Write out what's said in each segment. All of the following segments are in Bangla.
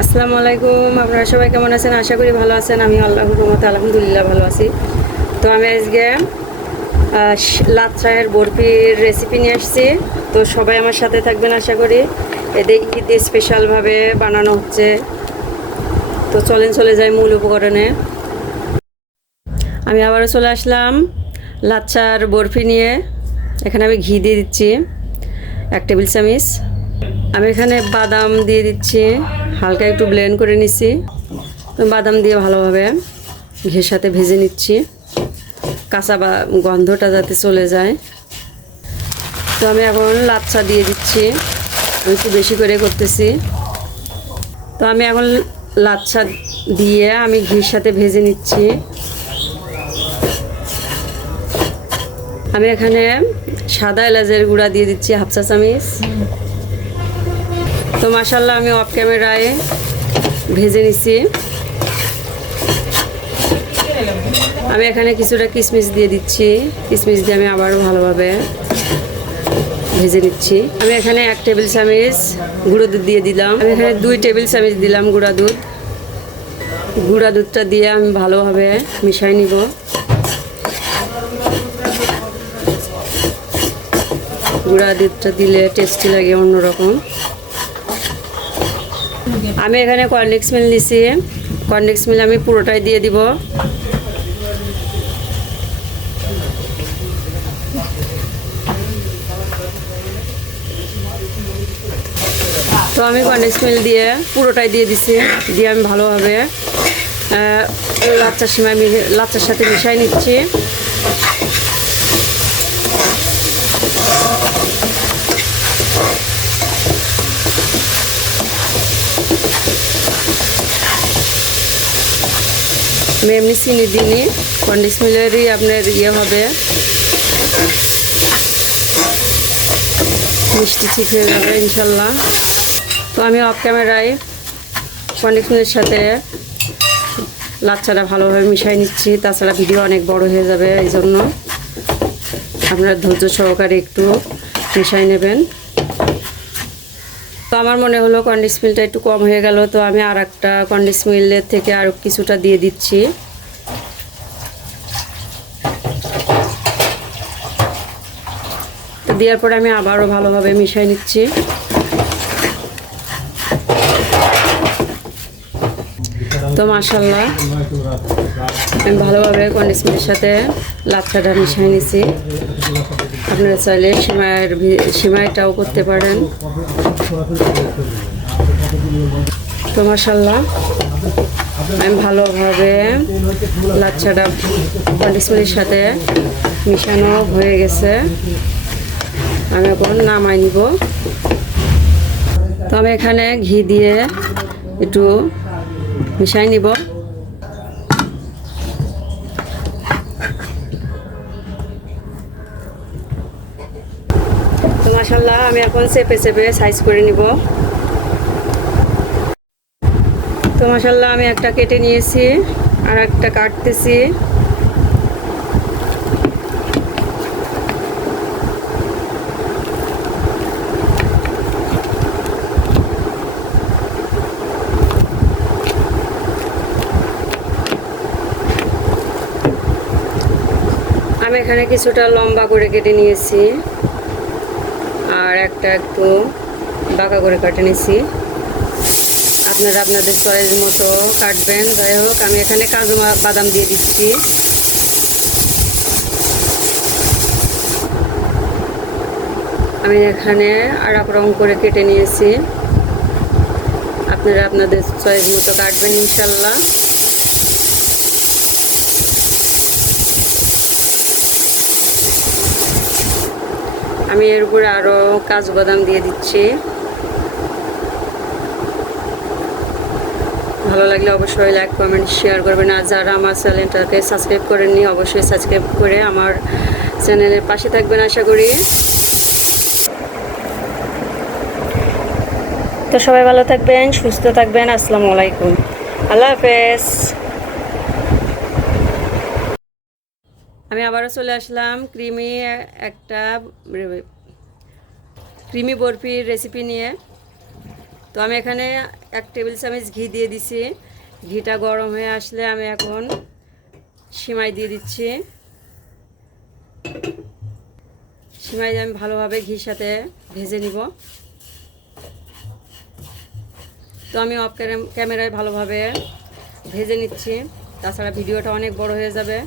আসসালামু আলাইকুম। আপনারা সবাই কেমন আছেন? আশা করি ভালো আছেন। আমি আল্লাহর রহমতে আলহামদুলিল্লাহ ভালো আছি। তো আমি আজকে লাচ্ছায়ের বরফির রেসিপি নিয়ে আসছি। তো সবাই আমার সাথে থাকবেন আশা করি। এদের ঈদে স্পেশালভাবে বানানো হচ্ছে। তো চলে যাই মূল উপকরণে। আমি আবারও চলে আসলাম লাচ্ছার বরফি নিয়ে। এখানে আমি ঘি দিয়ে দিচ্ছি 1 টেবিল চামচ। আমি এখানে বাদাম দিয়ে দিচ্ছি, হালকা একটু ব্লেন্ড করে নিচ্ছি। বাদাম দিয়ে ভালোভাবে ঘিয়ের সাথে ভেজে নিচ্ছি, কাঁচা বা গন্ধটা যাতে চলে যায়। তো আমি এখন লাচ্ছা দিয়ে দিচ্ছি, আমি একটু বেশি করে করতেছি। তো আমি এখন লাচ্ছা দিয়ে আমি ঘির সাথে ভেজে নিচ্ছি। আমি এখানে সাদা এলাচের গুঁড়া দিয়ে দিচ্ছি 1/2 চা চামচ। তো মাশাআল্লাহ আমি অফ ক্যামেরায় ভেজে নিচ্ছি। আমি এখানে কিছুটা কিশমিশ দিয়ে দিচ্ছি, কিশমিশ দিয়ে আমি আবারও ভালোভাবে ভেজে নিচ্ছি। আমি এখানে 1 টেবিল চামচ গুঁড়ো দুধ দিয়ে দিলাম। আমি এখানে 2 টেবিল চামচ দিলাম গুঁড়া দুধ। গুঁড়া দুধটা দিয়ে আমি ভালোভাবে মিশাই নিব। গুঁড়া দুধটা দিলে টেস্টি লাগে অন্যরকম। আমি এখানে কর্নফ্লেক্স মিল নিছি, কর্নফ্লেক্স মিল আমি পুরোটাই দিয়ে দিব। তো আমি কর্নফ্লেক্স মিল দিয়ে পুরোটাই দিয়ে দিছি, দিয়ে আমি ভালোভাবে লাচ্চার সাথে মিশাই নিচ্ছি। আমি এমনি চিনি দিইনি, কর্নফ্লেক্স মিলেরই আপনার হবে, মিষ্টি ঠিক হয়ে যাবে ইনশাল্লাহ। তো আমি অফ ক্যামেরায় কর্নফ্লেক্স মিলের সাথে লাচ্চাটা ভালোভাবে মিশাই নিচ্ছি, তাছাড়া ভিডিও অনেক বড় হয়ে যাবে, এই জন্য আপনারা ধৈর্য সহকারে একটু মিশাই নেবেন। তো আমার মনে হলো কর্নফ্লেক্স মিলটা একটু কম হয়ে গেল, তো আমি আর একটা কর্নফ্লেক্স মিলের থেকে আরও কিছুটা দিয়ে দিচ্ছি। তো দেওয়ার পরে আমি আবারও ভালোভাবে মিশাই নিচ্ছি। তো মাশাআল্লাহ আমি ভালোভাবে কর্নফ্লেক্স মিলের সাথে লাচ্চাটা মিশাই নিচ্ছি। আপনারা চাইলে সিমাইটাও করতে পারেন। তো মাশাআল্লাহ আমি ভালোভাবে লাচ্চাটা কর্নফ্লেক্স মিলের সাথে মিশানো হয়ে গেছে। আমি এখন নামাই নিব। তো আমি এখানে ঘি দিয়ে একটু মিশাই নিব। তো মাশাআল্লাহ আমি এখন চেপে সাইজ করে নিব। তো মাশাআল্লাহ আমি একটা কেটে নিয়েছি, আর একটা কাটতেছি। আমি এখানে কিছুটা লম্বা করে কেটে নিয়েছি, আর একটা একটু বাঁকা করে কেটে নিয়েছি। আপনারা আপনাদের চয়েস মতো কাটবেন। যাই হোক আমি এখানে কাজু বাদাম দিয়ে দিচ্ছি। আমি এখানে আর এক রকম করে কেটে নিয়েছি, আপনারা আপনাদের চয়েস মতো কাটবেন ইনশাল্লাহ। আমি এর উপরে আরও কাজু বাদাম দিয়ে দিচ্ছি। ভালো লাগলে অবশ্যই লাইক কমেন্ট শেয়ার করবেন। আর যারা আমার চ্যানেলটাকে সাবস্ক্রাইব করেননি অবশ্যই সাবস্ক্রাইব করে আমার চ্যানেলের পাশে থাকবেন আশা করি। তো সবাই ভালো থাকবেন, সুস্থ থাকবেন। আসসালামু আলাইকুম, আল্লাহ হাফেজ। আমি আবারও চলে আসলাম একটা ক্রিমি বরফির রেসিপি নিয়ে। তো আমি এখানে 1 টেবিল চামচ ঘি দিয়ে দিছি। ঘিটা গরম হয়ে আসলে আমি এখন সিমাই দিয়ে দিচ্ছি। সিমাই আমি ভালোভাবে ঘির সাথে ভেজে নিব। তো আমি অফ ক্যামেরায় ভালোভাবে ভেজে নিচ্ছি, তাছাড়া ভিডিওটা অনেক বড় হয়ে যাবে।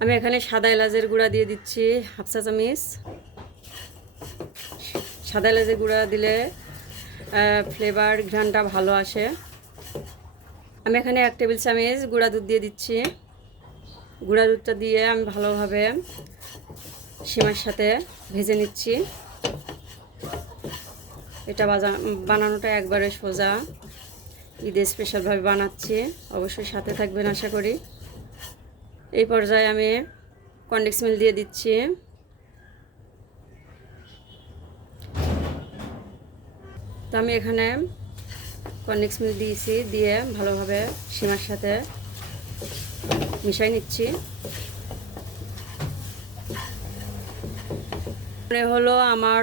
আমি এখানে সাদা এলাচের গুঁড়া দিয়ে দিচ্ছি 1/2 চা চামচ। সাদা এলাচের গুঁড়া দিলে ফ্লেভার ঘ্রাণটা ভালো আসে। আমি এখানে 1 টেবিল চামচ গুঁড়া দুধ দিয়ে দিচ্ছি। গুঁড়া দুধটা দিয়ে আমি ভালোভাবে সিমার সাথে ভেজে নিচ্ছি। এটা বানানোটা একবারে সোজা, ঈদে স্পেশালভাবে বানাচ্ছি, অবশ্যই সাথে থাকবেন আশা করি। এই পর্যায়ে আমি কনডেন্স মিল্ক দিয়ে দিচ্ছি। তো আমি এখানে কনডেন্স মিল্ক দিয়েছি, দিয়ে ভালোভাবে সিমার সাথে মিশাই নিচ্ছি। মনে হলো আমার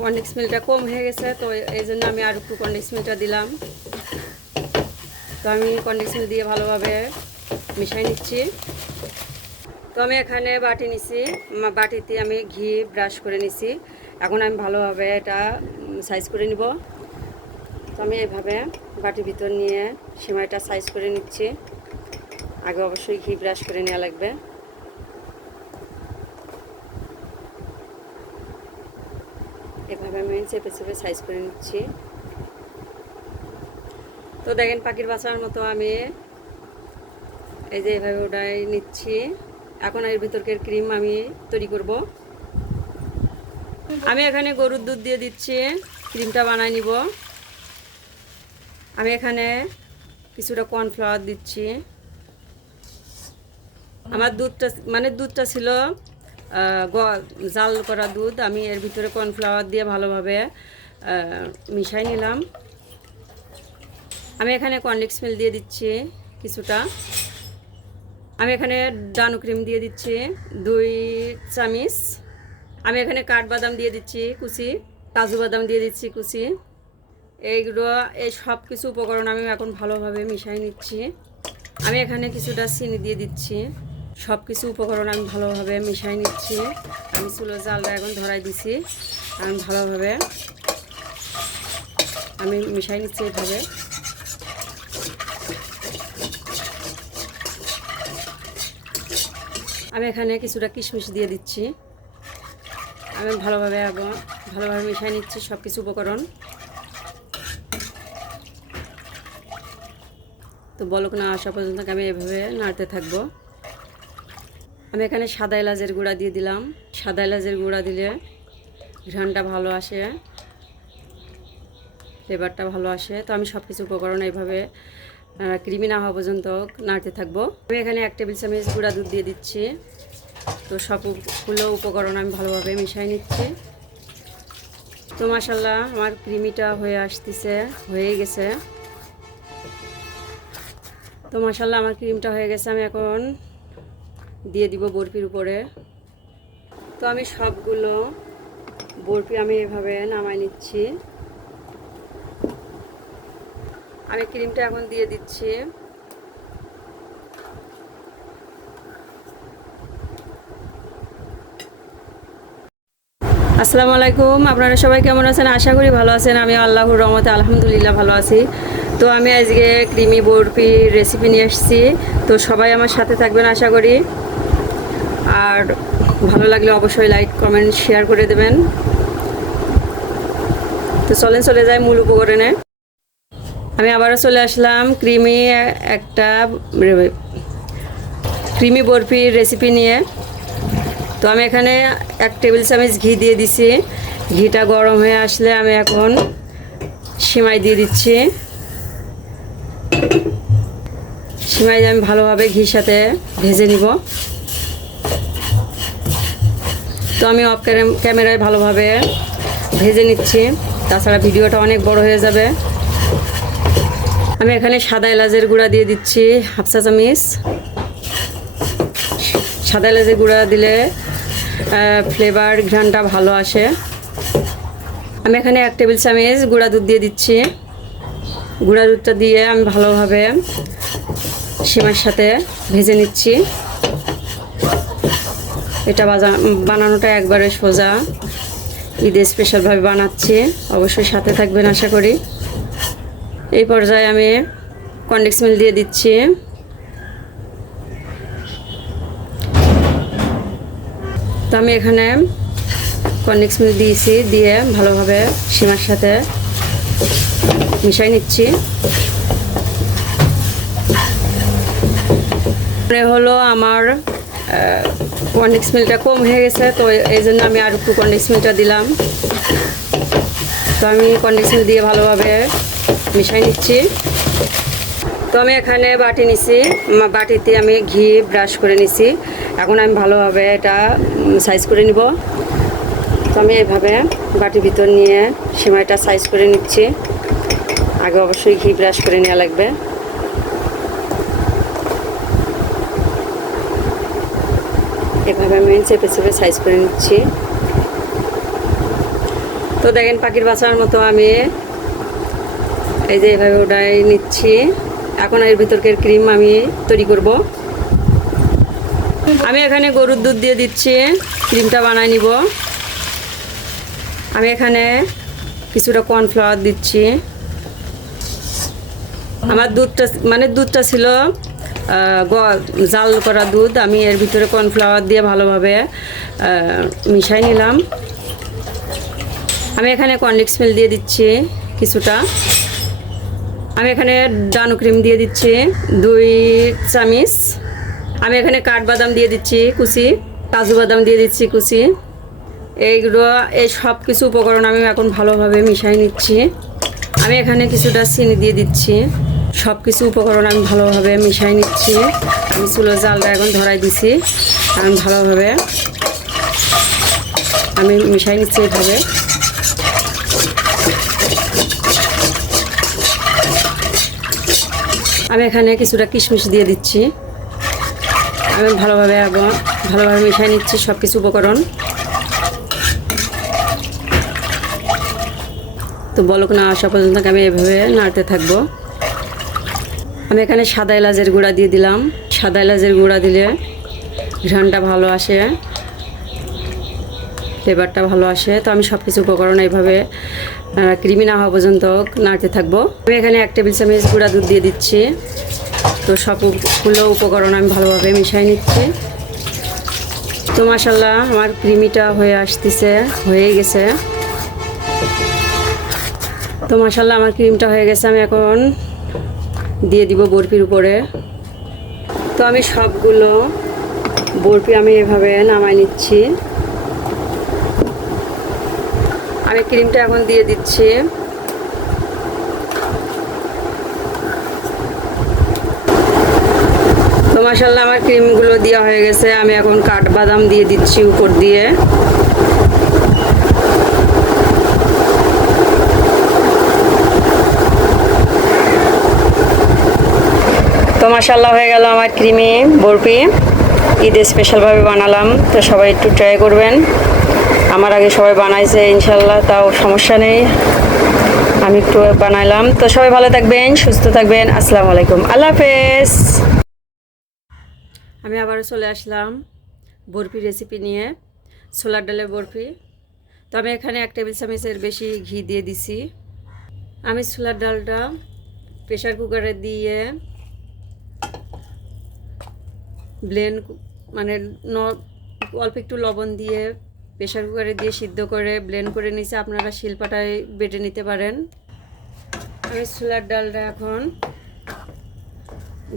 কনডেন্স মিল্কটা কম হয়ে গেছে, তো এই জন্য আমি আর একটু কনডেন্স মিল্কটা দিলাম। তো আমি কনডেন্স মিল্ক দিয়ে ভালোভাবে মিশাই নিচ্ছি। তো আমি এখানে বাটি নিছি, বাটিতে আমি ঘি ব্রাশ করে নিছি। এখন আমি ভালোভাবে এটা সাইজ করে নিব। তো আমি এইভাবে বাটির ভিতর নিয়ে সিমাইটা সাইজ করে নিচ্ছি। আগে অবশ্যই ঘি ব্রাশ করে নেওয়া লাগবে। এভাবে আমি চেপে চেপে সাইজ করে নিচ্ছি। তো দেখেন পাখির বাচ্চার মতো আমি এই যে এভাবে ওটাই নিচ্ছি। এখন এর ভিতরকার ক্রিম আমি তৈরি করব। আমি এখানে গরুর দুধ দিয়ে দিচ্ছি, ক্রিমটা বানায় নিব। আমি এখানে কিছুটা কর্নফ্লাওয়ার দিচ্ছি। আমার দুধটা ছিল জাল করা দুধ। আমি এর ভিতরে কর্নফ্লাওয়ার দিয়ে ভালোভাবে মিশাই নিলাম। আমি এখানে কনডেন্স মিল্ক দিয়ে দিচ্ছি কিছুটা। আমি এখানে ডানো ক্রিম দিয়ে দিচ্ছি 2 চামচ। আমি এখানে কাঠবাদাম দিয়ে দিচ্ছি কুচি, কাজু বাদাম দিয়ে দিচ্ছি কুচি। এইগুলো এই সব কিছু উপকরণ আমি এখন ভালোভাবে মিশাই নিচ্ছি। আমি এখানে কিছুটা চিনি দিয়ে দিচ্ছি। সব কিছু উপকরণ আমি ভালোভাবে মিশাই নিচ্ছি। আমি চুলোর জালটা এখন ধরাই দিছি। আমি ভালোভাবে মিশাই নিচ্ছি এইভাবে। আমি এখানে কিছুটা কিশমিশ দিয়ে দিচ্ছি। আমি ভালোভাবে মিশাই নিচ্ছি সব কিছু উপকরণ। তো বলক না আসা পর্যন্ত আমি এভাবে নাড়তে থাকবো। আমি এখানে সাদা এলাচের গুঁড়া দিয়ে দিলাম। সাদা এলাচের গুঁড়া দিলে ঘ্রাণটা ভালো আসে, ফ্লেভারটা ভালো আসে। তো আমি সব কিছু উপকরণ এইভাবে ক্রিমি না হওয়া পর্যন্ত নাড়তে থাকবো। আমি এখানে 1 টেবিল চামচ গুঁড়া দুধ দিয়ে দিচ্ছি। তো সবগুলো উপকরণ আমি ভালোভাবে মিশাই নিচ্ছি। তো মাশাআল্লাহ আমার ক্রিমিটা হয়ে গেছে। তো মাশাআল্লাহ আমার ক্রিমটা হয়ে গেছে। আমি এখন দিয়ে দিব বরফির উপরে। তো আমি সবগুলো বরফি আমি এভাবে নামাই নিচ্ছি। আমি ক্রিমটা এখন দিয়ে দিচ্ছি। আসসালামু আলাইকুম, আপনারা সবাই কেমন আছেন? আশা করি ভালো আছেন। আমি আল্লাহর রহমতে আলহামদুলিল্লাহ ভালো আছি। তো আমি আজকে ক্রিমি বরফি রেসিপি নিয়ে এসেছি। তো সবাই আমার সাথে থাকবেন আশা করি। আর ভালো লাগলে অবশ্যই লাইক কমেন্ট শেয়ার করে দেবেন। তো চলে যায় মূল উপকরণে। আমি আবারও চলে আসলাম ক্রিমি বরফির রেসিপি নিয়ে। তো আমি এখানে 1 টেবিল চামচ ঘি দিয়ে দিছি। ঘিটা গরম হয়ে আসলে আমি এখন সিমাই দিয়ে দিচ্ছি। সিমাই আমি ভালোভাবে ঘির সাথে ভেজে নিব। তো আমি অফ ক্যামেরায় ভালোভাবে ভেজে নিচ্ছি, তাছাড়া ভিডিওটা অনেক বড় হয়ে যাবে। আমি এখানে সাদা এলাচের গুঁড়া দিয়ে দিচ্ছি 1/2 চা চামচ। সাদা এলাচের গুঁড়া দিলে ফ্লেভার ঘ্রাণটা ভালো আসে। আমি এখানে 1 টেবিল চামচ গুঁড়া দুধ দিয়ে দিচ্ছি। গুঁড়া দুধটা দিয়ে আমি ভালোভাবে সিমার সাথে ভেজে নিচ্ছি। এটা বানানোটা একবারে সোজা, ঈদে স্পেশালভাবে বানাচ্ছি, অবশ্যই সাথে থাকবেন আশা করি। এই পর্যায়ে আমি কনডেন্স মিল্ক দিয়ে দিচ্ছি। তো আমি এখানে কনডেন্স মিল্ক দিয়েছি, দিয়ে ভালোভাবে সিমার সাথে মিশাই নিচ্ছি। হলো আমার কনডেন্স মিল্কটা কম হয়ে গেছে, তো এই জন্য আমি আর একটু কনডেন্স মিল্কটা দিলাম। তো আমি কনডেন্স মিল্ক দিয়ে ভালোভাবে মিশাই নিচ্ছি। তো আমি এখানে বাটি নিছি, বাটিতে আমি ঘি ব্রাশ করে নিছি। এখন আমি ভালোভাবে এটা সাইজ করে নিব। তো আমি এইভাবে বাটির ভিতর নিয়ে সিমাইটা সাইজ করে নিচ্ছি। আগে অবশ্যই ঘি ব্রাশ করে নেওয়া লাগবে। এভাবে আমি চেপে চেপে সাইজ করে নিচ্ছি। তো দেখেন পাখির বাচ্চার মতো আমি এই যে এভাবে ওটাই নিচ্ছি। এখন এর ভিতরকার ক্রিম আমি তৈরি করব। আমি এখানে গরুর দুধ দিয়ে দিচ্ছি, ক্রিমটা বানাই নিব। আমি এখানে কিছুটা কর্নফ্লাওয়ার দিচ্ছি। আমার দুধটা ছিল জাল করা দুধ। আমি এর ভিতরে কর্নফ্লাওয়ার দিয়ে ভালোভাবে মিশাই নিলাম। আমি এখানে কনডেন্স মিল্ক দিয়ে দিচ্ছি কিছুটা। আমি এখানে ডানো ক্রিম দিয়ে দিচ্ছি 2 চামচ। আমি এখানে কাঠবাদাম দিয়ে দিচ্ছি কুচি, কাজু বাদাম দিয়ে দিচ্ছি কুচি। এই সব কিছু উপকরণ আমি এখন ভালোভাবে মিশাই নিচ্ছি। আমি এখানে কিছুটা চিনি দিয়ে দিচ্ছি। সব কিছু উপকরণ আমি ভালোভাবে মিশাই নিচ্ছি। আমি চুলোর জালটা এখন ধরাই দিছি। আমি ভালোভাবে মিশাই নিচ্ছি এইভাবে। আমি এখানে কিছুটা কিশমিশ দিয়ে দিচ্ছি। আমি ভালোভাবে মিশাই নিচ্ছি সব কিছু উপকরণ। তো বলক না আসা পর্যন্ত আমি এভাবে নাড়তে থাকবো। আমি এখানে সাদা এলাচের গুঁড়া দিয়ে দিলাম। সাদা এলাচের গুঁড়া দিলে ঘ্রাণটা ভালো আসে, ফ্লেভারটা ভালো আসে। তো আমি সব কিছু উপকরণ এইভাবে ক্রিমি না হওয়া পর্যন্ত নাড়তে থাকবো। আমি এখানে 1 টেবিল চামচ গুঁড়া দুধ দিয়ে দিচ্ছি। তো সবগুলো উপকরণ আমি ভালোভাবে মিশাই নিচ্ছি। তো মাশাআল্লাহ আমার ক্রিমিটা হয়ে গেছে। তো মাশাআল্লাহ আমার ক্রিমটা হয়ে গেছে। আমি এখন দিয়ে দিব বরফির উপরে। তো আমি সবগুলো বরফি আমি এভাবে নামাই নিচ্ছি। আমি ক্রিমটা এখন দিয়ে দিচ্ছি। তো মাশাআল্লাহ আমার ক্রিমগুলো দেওয়া হয়ে গেছে। আমি এখন কাঠবাদাম দিয়ে দিচ্ছি উপর দিয়ে। তো মাশাআল্লাহ হয়ে গেল আমার ক্রিমি বরফি। ঈদে স্পেশালভাবে বানালাম, তো সবাই একটু ট্রাই করবেন। আমার আগে সবাই বানাইছে ইনশাল্লাহ, তাও সমস্যা নেই, আমি একটু বানাইলাম। তো সবাই ভালো থাকবেন, সুস্থ থাকবেন। আসসালামু আলাইকুম, আল্লাহ হাফেজ। আমি আবারও চলে আসলাম বরফি রেসিপি নিয়ে, ছোলার ডালের বরফি। তো আমি এখানে 1 টেবিল চামচের বেশি ঘি দিয়ে দিছি। আমি ছোলার ডালটা প্রেশার কুকারে দিয়ে অল্প একটু লবণ দিয়ে প্রেশার কুকারে দিয়ে সিদ্ধ করে ব্লেন্ড করে নিয়েছি। আপনারা শিলপাটায় বেটে নিতে পারেন। আমি ছোলার ডালটা এখন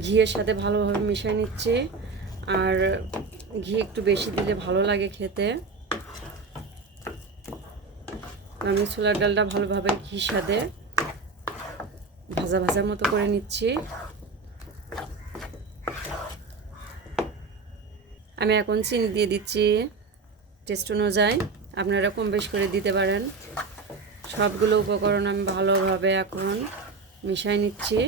ঘিয়ের সাথে ভালোভাবে মিশিয়ে নিচ্ছি। আর ঘি একটু বেশি দিলে ভালো লাগে খেতে। আমি ছোলার ডালটা ভালোভাবে ঘির সাথে ভাজার মতো করে নিচ্ছি। আমি এখন চিনি দিয়ে দিচ্ছি টেস্ট অনুযায়ী, আপনারা কম বেশ করে দিতে পারেন। সবগুলো উপকরণ আমি ভালোভাবে এখন মিশাই নিচ্ছি।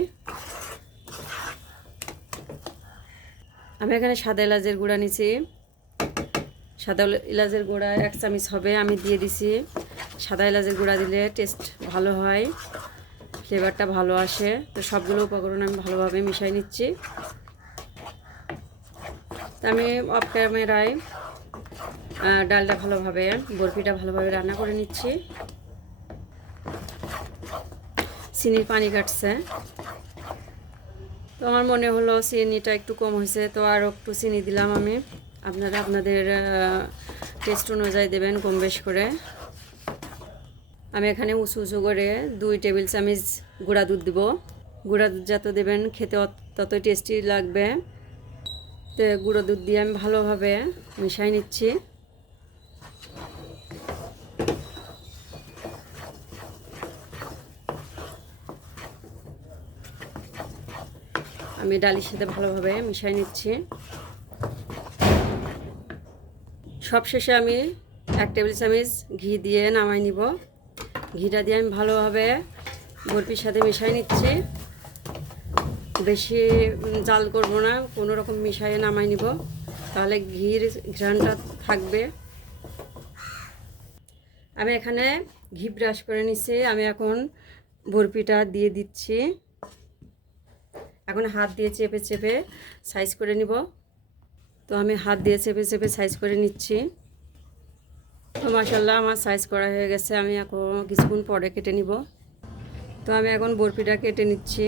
আমি এখানে সাদা এলাচের গুঁড়া নিচ্ছি। সাদা এলাচের গুঁড়া 1 চামচ হবে, আমি দিয়ে দিছি সাদা এলাচের গুঁড়া দিলে টেস্ট ভালো হয়, ফ্লেভারটা ভালো আসে। তো সবগুলো উপকরণ আমি ভালোভাবে মিশিয়ে নিচ্ছি। তো আমি অফ ক্যামেরায় ডালটা ভালোভাবে, বরফিটা ভালোভাবে রান্না করে নিচ্ছি। চিনির পানি কাটছে, তো আমার মনে হলো চিনিটা একটু কম হয়েছে, তো আরও একটু চিনি দিলাম আমি। আপনারা আপনাদের টেস্ট অনুযায়ী দেবেন কম বেশ করে। আমি এখানে উঁচু উঁচু করে 2 টেবিল চামচ গুঁড়া দুধ দেবো। গুঁড়া দুধ যত দেবেন খেতে ততই টেস্টি লাগবে। তো গুঁড়ো দুধ দিয়ে আমি ভালোভাবে মিশাই নিচ্ছি। আমি ডালের সাথে ভালোভাবে মিশাই নিচ্ছি। সবশেষে আমি 1 টেবিল চামচ ঘি দিয়ে নামাই নিব। ঘিটা দিয়ে আমি ভালোভাবে বরফির সাথে মিশাই নিচ্ছি। বেশি জাল করব না, কোনো রকম মিশাইয়ে নামাই নিব, তাহলে ঘির ঘ্রাণটা থাকবে। আমি এখানে ঘি ব্রাশ করে নিচ্ছি। আমি এখন বরফিটা দিয়ে দিচ্ছি। এখন হাত দিয়ে চেপে চেপে সাইজ করে নিব। তো আমি হাত দিয়ে চেপে চেপে সাইজ করে নিচ্ছি। তো মাশাআল্লাহ আমার সাইজ করা হয়ে গেছে। আমি এখন কিছুক্ষণ পরে কেটে নিব। তো আমি এখন বরফিটা কেটে নিচ্ছি।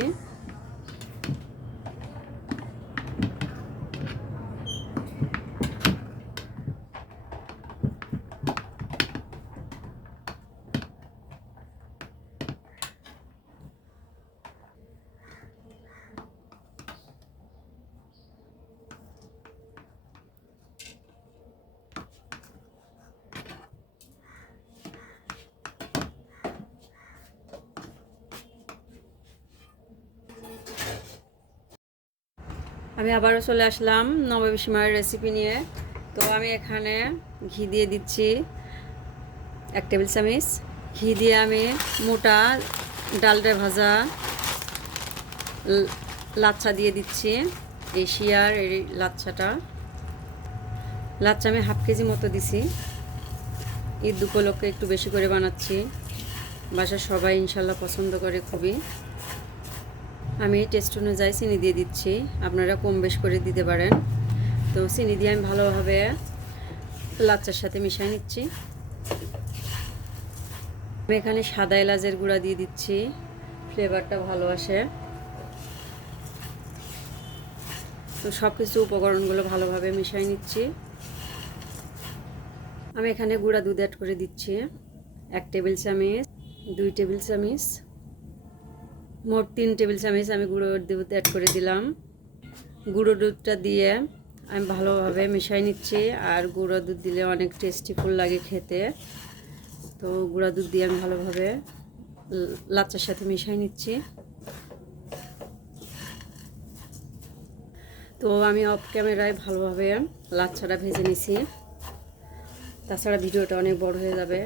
আমি আবারও চলে আসলাম নবাবী সিমাইয়ের রেসিপি নিয়ে। তো আমি এখানে ঘি দিয়ে দিচ্ছি 1 টেবিল চামচ। ঘি দিয়ে আমি মোটা ডালডা ভাজা লাচ্ছা দিয়ে দিচ্ছি। এশিয়ার এই লাচ্ছা আমি হাফ কেজি মতো দিছি। ঈদ উপলক্ষে একটু বেশি করে বানাচ্ছি, বাসার সবাই ইনশাল্লাহ পছন্দ করে খুবই। আমি টেস্ট অনুযায়ী চিনি দিয়ে দিচ্ছি, আপনারা কম বেশ করে দিতে পারেন। তো চিনি দিয়ে আমি ভালোভাবে লাচ্চার সাথে মিশিয়ে নিচ্ছি। আমি এখানে সাদা এলাচের গুঁড়া দিয়ে দিচ্ছি, ফ্লেভারটা ভালো আসে। তো সব কিছু উপকরণগুলো ভালোভাবে মিশিয়ে নিচ্ছি। আমি এখানে গুঁড়া দুধ অ্যাড করে দিচ্ছি 1 টেবিল চামচ, 2 টেবিল চামচ, মোট 3 টেবিল চামচ আমি গুঁড়ো দুধ অ্যাড করে দিলাম। গুঁড়ো দুধটা দিয়ে আমি ভালোভাবে মিশিয়ে নিচ্ছি। আর গুঁড়ো দুধ দিলে অনেক টেস্টিফুল লাগে খেতে। তো গুঁড়া দুধ দিয়ে আমি ভালোভাবে লাচ্চার সাথে মিশিয়ে নিচ্ছি। তো আমি অফ ক্যামেরায় ভালোভাবে লাচ্চাটা ভেজে নিছি, তাছাড়া ভিডিওটা অনেক বড় হয়ে যাবে।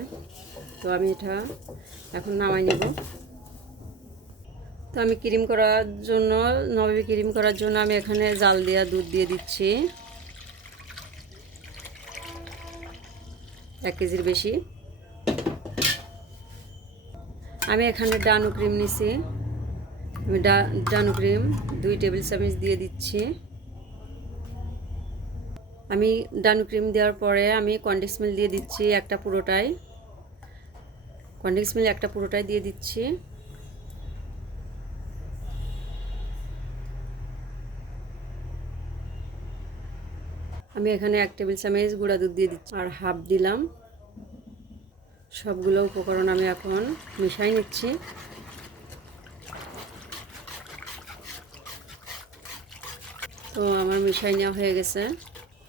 তো আমি এটা এখন নামাই নেব। তো আমি ক্রিম করার জন্য, নবাবী ক্রিম করার জন্য আমি এখানে জাল দেওয়া দুধ দিয়ে দিচ্ছি 1 কেজির বেশি। আমি এখানে ডানু ক্রিম নিছি। আমি ডানু ক্রিম 2 টেবিল চামচ দিয়ে দিচ্ছি। আমি ডানু ক্রিম দেওয়ার পরে আমি কনডেন্স মিল্ক দিয়ে দিচ্ছি একটা পুরোটাই। কনডেন্স মিল্ক একটা পুরোটাই দিয়ে দিচ্ছি। আমি এখানে 1 টেবিল চামচ গুঁড়া দুধ দিয়ে দিচ্ছি আর হাফ দিলাম। সবগুলো উপকরণ আমি এখন মিশাই নিচ্ছি। তো আমার মিশাই নেওয়া হয়ে গেছে।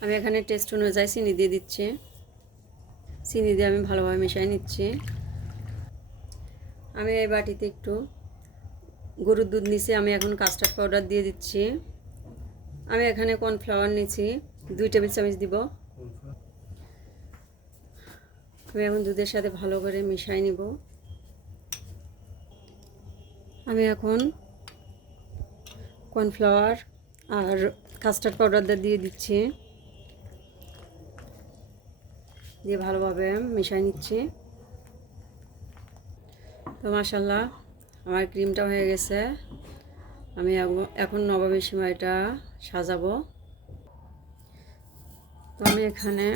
আমি এখানে টেস্ট অনুযায়ী চিনি দিয়ে দিচ্ছি। চিনি দিয়ে আমি ভালোভাবে মিশাই নিচ্ছি। আমি এই বাটিতে একটু গরুর দুধ নিচ্ছি, আমি এখন কাস্টার্ড পাউডার দিয়ে দিচ্ছি। আমি এখানে কর্নফ্লাওয়ার নিচ্ছি 2 টেবিল চামচ দিব। আমি এখন দুধের সাথে ভালো করে মিশাই নিব। আমি এখন কর্নফ্লাওয়ার আর কাস্টার্ড পাউডারটা দিয়ে দিচ্ছি, দিয়ে ভালোভাবে মিশাই নিচ্ছি। তো মাশাল্লাহ আমার ক্রিমটা হয়ে গেছে। আমি এখন নবাবী সিমাইটা সাজাবো। তো আমি এখানে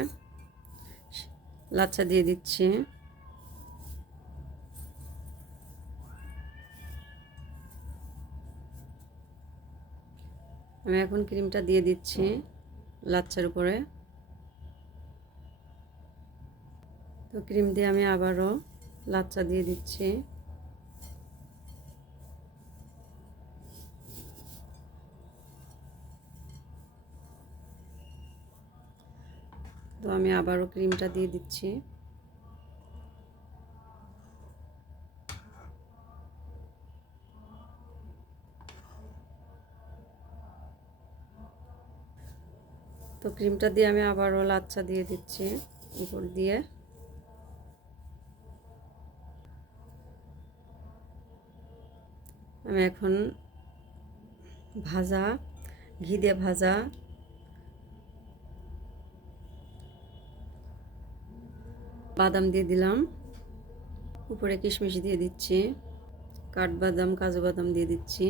লাচ্ছা দিয়ে দিচ্ছি। আমি এখন ক্রিমটা দিয়ে দিচ্ছি লাচ্ছার উপরে। তো ক্রিম দিয়ে আমি আবারও লাচ্ছা দিয়ে দিচ্ছি। তো আমি আবারও ক্রিমটা দিয়ে দিচ্ছি। তো ক্রিমটা দিয়ে আমি আবারও লাচ্ছা দিয়ে দিচ্ছি উপর দিয়ে। আমি এখন ভাজা ঘি দিয়ে ভাজা বাদাম দিয়ে দিলাম, উপরে কিশমিশ দিয়ে দিচ্ছি, কাঠবাদাম কাজু বাদাম দিয়ে দিচ্ছি।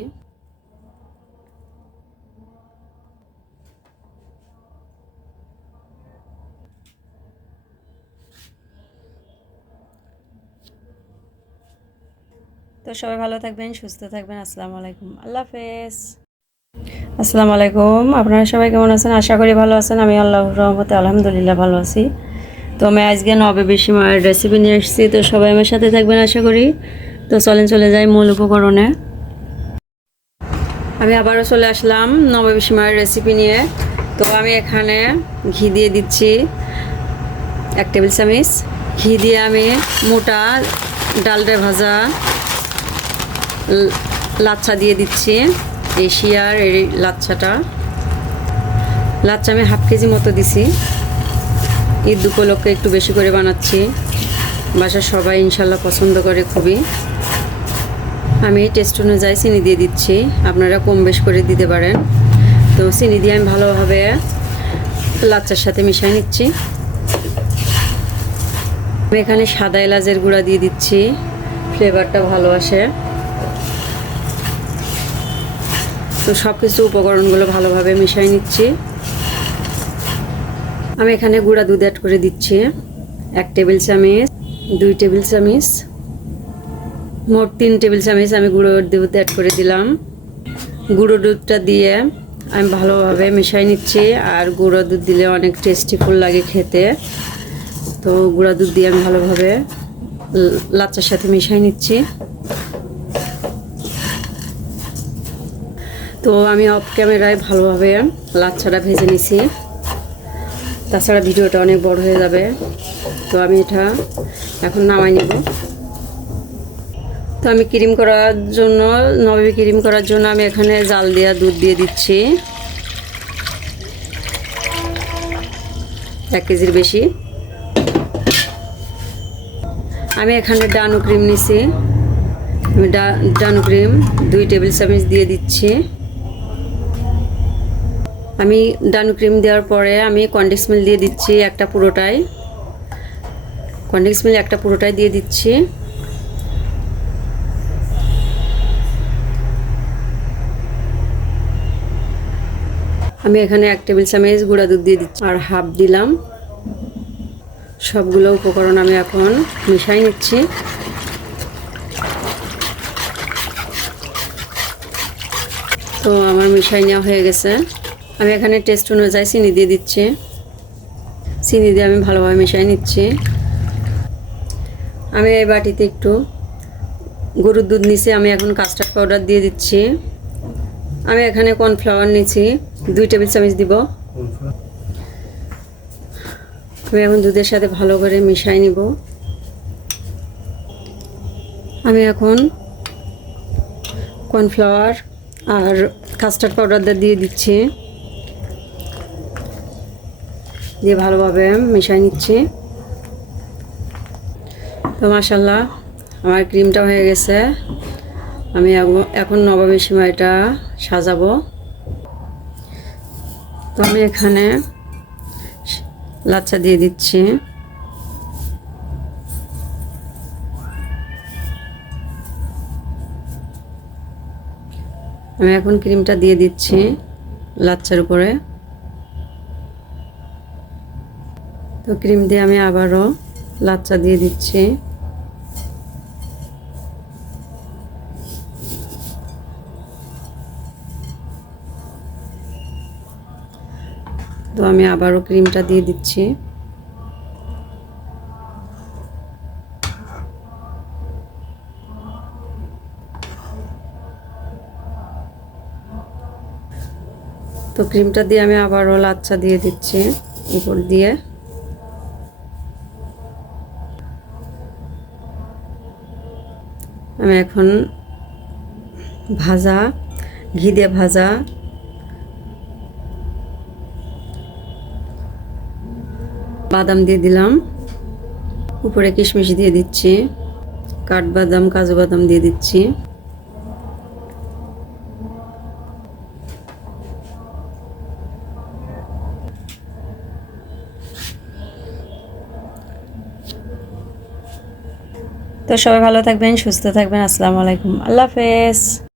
তো সবাই ভালো থাকবেন, সুস্থ থাকবেন। আসসালামু আলাইকুম, আল্লাহ হাফেজ। আসসালামু আলাইকুম, আপনারা সবাই কেমন আছেন? আশা করি ভালো আছেন। আমি আল্লাহর রহমতে আলহামদুলিল্লাহ ভালো আছি। তো আমি আজকে নবাবী সিমাইয়ের রেসিপি নিয়ে এসেছি। তো সবাই আমার সাথে থাকবেন আশা করি। তো চলে যাই মূল উপকরণে। আমি আবারও চলে আসলাম নবাবী সিমাইয়ের রেসিপি নিয়ে। তো আমি এখানে ঘি দিয়ে দিচ্ছি 1 টেবিল চামচ। ঘি দিয়ে আমি মোটা ডালডা ভাজা লাচ্ছা দিয়ে দিচ্ছি। এশিয়ার এই লাচ্ছা আমি হাফ কেজি মতো দিছি। ঈদ উপলক্ষে একটু বেশি করে বানাচ্ছি, বাসার সবাই ইনশাল্লাহ পছন্দ করে খুবই। আমি টেস্ট অনুযায়ী চিনি দিয়ে দিচ্ছি, আপনারা কম বেশ করে দিতে পারেন। তো চিনি দিয়ে আমি ভালোভাবে লাচ্চার সাথে মিশিয়ে নিচ্ছি। আমি এখানে সাদা এলাচের গুঁড়া দিয়ে দিচ্ছি, ফ্লেভারটা ভালো আসে। তো সব কিছু উপকরণগুলো ভালোভাবে মিশিয়ে নিচ্ছি। আমি এখানে গুঁড়া দুধ অ্যাড করে দিচ্ছি 1 টেবিল চামচ, 2 টেবিল চামচ, মোট 3 টেবিল চামচ আমি গুঁড়ো দুধ অ্যাড করে দিলাম। গুঁড়ো দুধটা দিয়ে আমি ভালোভাবে মিশিয়ে নিচ্ছি। আর গুঁড়ো দুধ দিলে অনেক টেস্টিফুল লাগে খেতে। তো গুঁড়া দুধ দিয়ে আমি ভালোভাবে লাচ্চার সাথে মিশিয়ে নিচ্ছি। তো আমি অফ ক্যামেরায় ভালোভাবে লাচ্ছাটা ভেজে নিছি, তাছাড়া ভিডিওটা অনেক বড় হয়ে যাবে। তো আমি এটা এখন নামাই নেব। তো আমি ক্রিম করার জন্য নবাবী ক্রিম করার জন্য আমি এখানে জাল দেওয়া দুধ দিয়ে দিচ্ছি 1 কেজির বেশি। আমি এখানে ডানু ক্রিম নিছি, আমি ডানু ক্রিম 2 টেবিল চামচ দিয়ে দিচ্ছি। আমি ডানু ক্রিম দেওয়ার পরে আমি কনডেন্স মিল্ক দিয়ে দিচ্ছি একটা পুরোটাই, কনডেন্স মিল্ক একটা পুরোটাই দিয়ে দিচ্ছি। আমি এখানে 1 টেবিল চামচ গুঁড়া দুধ দিয়ে দিচ্ছি আর হাফ দিলাম। সবগুলো উপকরণ আমি এখন মিশাই নিচ্ছি। তো আমার মিশাই নেওয়া হয়ে গেছে। আমি এখানে টেস্ট অনুযায়ী চিনি দিয়ে দিচ্ছি, চিনি দিয়ে আমি ভালোভাবে মিশিয়ে নিচ্ছি। আমি এই বাটিতে একটু গরুর দুধ নিছি, আমি এখন কাস্টার্ড পাউডার দিয়ে দিচ্ছি। আমি এখানে কর্নফ্লাওয়ার নিচ্ছি 2 টেবিল চামচ দিব। আমি এখন দুধের সাথে ভালো করে মিশিয়ে নিব। আমি এখন কর্নফ্লাওয়ার আর কাস্টার্ড পাউডারটা দিয়ে দিচ্ছি, দিয়ে ভালোভাবে মিশিয়ে নিচ্ছি। তো মাশাল্লাহ আমার ক্রিমটা হয়ে গেছে। আমি এখন নবাবী সিমাইটা সাজাবো। তো আমি এখানে লাচ্ছা দিয়ে দিচ্ছি। আমি এখন ক্রিমটা দিয়ে দিচ্ছি লাচ্ছার উপরে। তো ক্রিম দিয়ে আমি আবারও লাচ্ছা দিয়ে দিচ্ছি। তো আমি আবারও ক্রিমটা দিয়ে দিচ্ছি। তো ক্রিমটা দিয়ে আমি আবারও লাচ্ছা দিয়ে দিচ্ছি উপর দিয়ে। আমি এখন ভাজা ঘি দিয়ে ভাজা বাদাম দিয়ে দিলাম, উপরে কিশমিশ দিয়ে দিচ্ছি, কাঠবাদাম কাজু বাদাম দিয়ে দিচ্ছি। তো সবাই ভালো থাকবেন, সুস্থ থাকবেন। আসসালামু আলাইকুম, আল্লাহ হাফেজ।